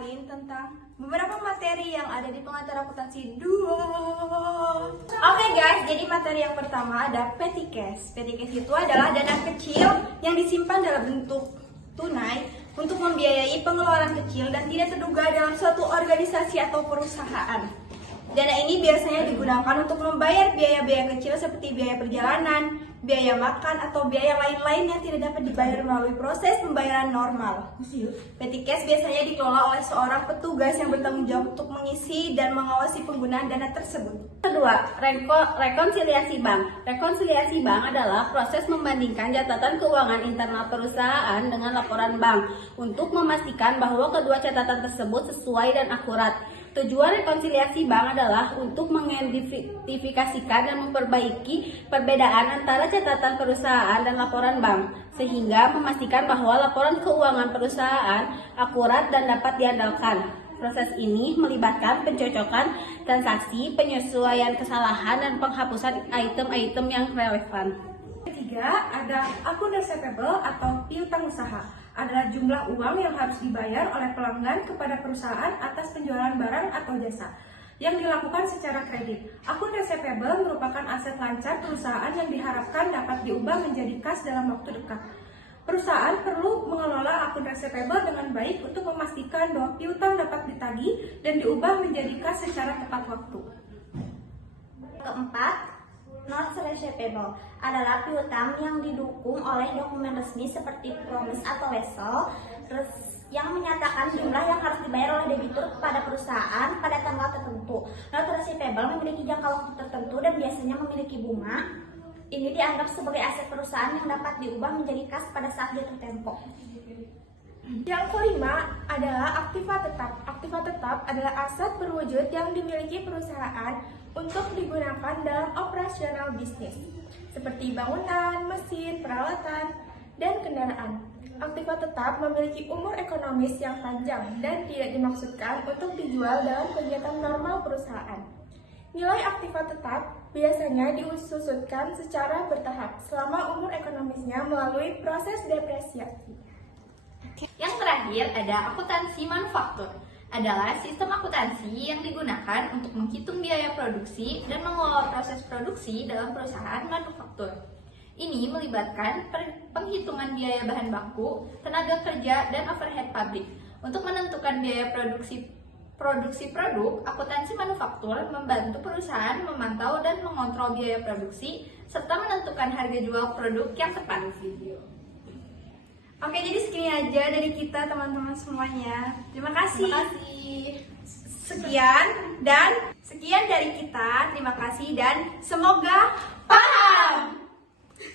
kenalin tentang beberapa materi yang ada di pengantar akuntansi 2. Oke guys, jadi materi yang pertama ada petty cash. Petty cash itu adalah dana kecil yang disimpan dalam bentuk tunai untuk membiayai pengeluaran kecil dan tidak terduga dalam suatu organisasi atau perusahaan. Dana ini biasanya digunakan untuk membayar biaya-biaya kecil seperti biaya perjalanan, biaya makan, atau biaya lain-lain yang tidak dapat dibayar melalui proses pembayaran normal. Petty cash biasanya dikelola oleh seorang petugas yang bertanggung jawab untuk mengisi dan mengawasi penggunaan dana tersebut. Kedua, rekonsiliasi bank. Rekonsiliasi bank adalah proses membandingkan catatan keuangan internal perusahaan dengan laporan bank untuk memastikan bahwa kedua catatan tersebut sesuai dan akurat. Tujuan rekonsiliasi bank adalah untuk mengidentifikasikan dan memperbaiki perbedaan antara catatan perusahaan dan laporan bank, sehingga memastikan bahwa laporan keuangan perusahaan akurat dan dapat diandalkan. Proses ini melibatkan pencocokan transaksi, penyesuaian kesalahan, dan penghapusan item-item yang relevan. Ketiga, ada akun receivable atau piutang usaha. Adalah jumlah uang yang harus dibayar oleh pelanggan kepada perusahaan atas penjualan barang atau jasa yang dilakukan secara kredit. Akun receivable merupakan aset lancar perusahaan yang diharapkan dapat diubah menjadi kas dalam waktu dekat. Perusahaan perlu mengelola akun receivable dengan baik untuk memastikan bahwa piutang dapat ditagih dan diubah menjadi kas secara tepat waktu. Keempat, notes receivable adalah piutang yang didukung oleh dokumen resmi seperti promise atau wesel yang menyatakan jumlah yang harus dibayar oleh debitur kepada perusahaan pada tanggal tertentu. Note receivable memiliki jangka waktu tertentu dan biasanya memiliki bunga. Ini dianggap sebagai aset perusahaan yang dapat diubah menjadi kas pada saat jatuh tempo. Yang kelima adalah aktiva tetap. Aktiva tetap adalah aset berwujud yang dimiliki perusahaan untuk digunakan dalam operasional bisnis, seperti bangunan, mesin, peralatan, dan kendaraan. Aktiva tetap memiliki umur ekonomis yang panjang dan tidak dimaksudkan untuk dijual dalam kegiatan normal perusahaan. Nilai aktiva tetap biasanya disusutkan secara bertahap selama umur ekonomisnya melalui proses depresiasi. Yang terakhir ada akuntansi manufaktur. Adalah sistem akuntansi yang digunakan untuk menghitung biaya produksi dan mengelola proses produksi dalam perusahaan manufaktur. Ini melibatkan penghitungan biaya bahan baku, tenaga kerja, dan overhead pabrik. Untuk menentukan biaya produksi produk, akuntansi manufaktur membantu perusahaan memantau dan mengontrol biaya produksi serta menentukan harga jual produk yang tepat. Oke, jadi segini aja dari kita teman-teman semuanya. Terima kasih. Sekian dari kita. Terima kasih dan semoga paham.